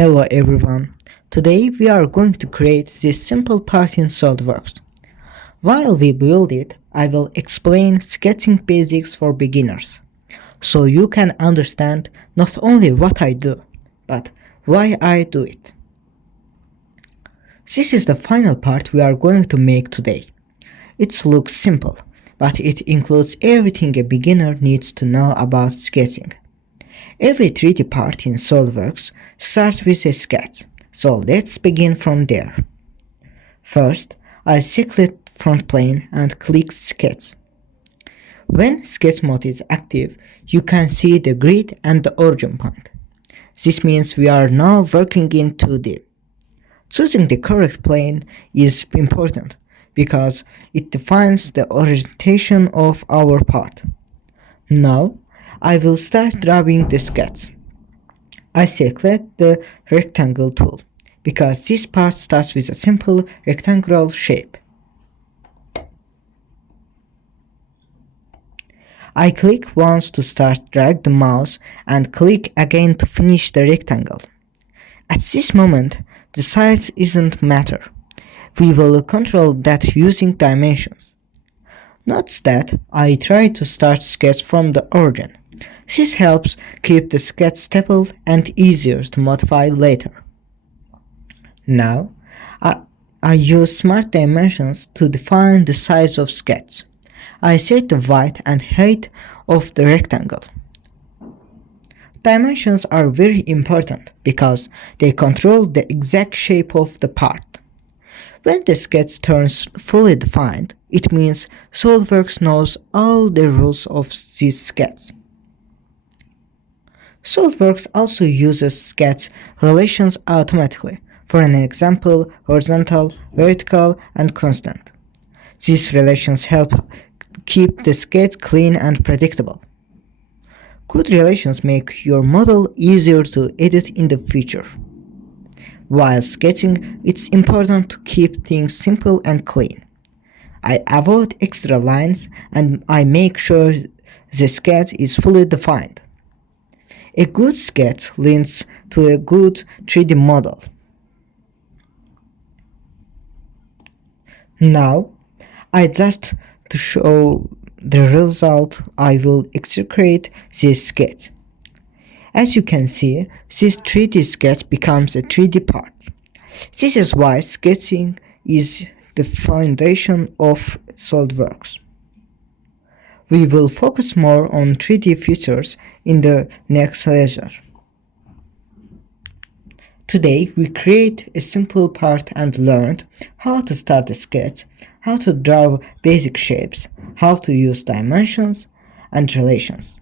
Hello everyone. Today we are going to create this simple part in Solidworks. While we build it, I will explain sketching basics for beginners, so you can understand not only what I do, but why I do it. This is the final part we are going to make today. It looks simple, but it includes everything a beginner needs to know about sketching. Every 3D part in SolidWorks starts with a sketch, so let's begin from there. First, I select front plane and click Sketch. When Sketch mode is active, you can see the grid and the origin point. This means we are now working in 2D. Choosing the correct plane is important because it defines the orientation of our part. Now, I will start drawing the sketch. I select the rectangle tool because this part starts with a simple rectangular shape. I click once to start, drag the mouse and click again to finish the rectangle. At this moment, the size isn't matter. We will control that using dimensions. Note that I try to start sketch from the origin. This helps keep the sketch stable and easier to modify later. Now, I use smart dimensions to define the size of sketch. I set the width and height of the rectangle. Dimensions are very important because they control the exact shape of the part. When the sketch turns fully defined, it means SolidWorks knows all the rules of this sketch. SolidWorks also uses sketch relations automatically. For an example, horizontal, vertical, and constant. These relations help keep the sketch clean and predictable. Good relations make your model easier to edit in the future. While sketching, it's important to keep things simple and clean. I avoid extra lines and I make sure the sketch is fully defined. A good sketch leads to a good 3D model. Now, just to show the result, I will execute this sketch. As you can see, this 3D sketch becomes a 3D part. This is why sketching is the foundation of SolidWorks. We will focus more on 3D features in the next lecture. Today, we create a simple part and learned how to start a sketch, how to draw basic shapes, how to use dimensions and relations.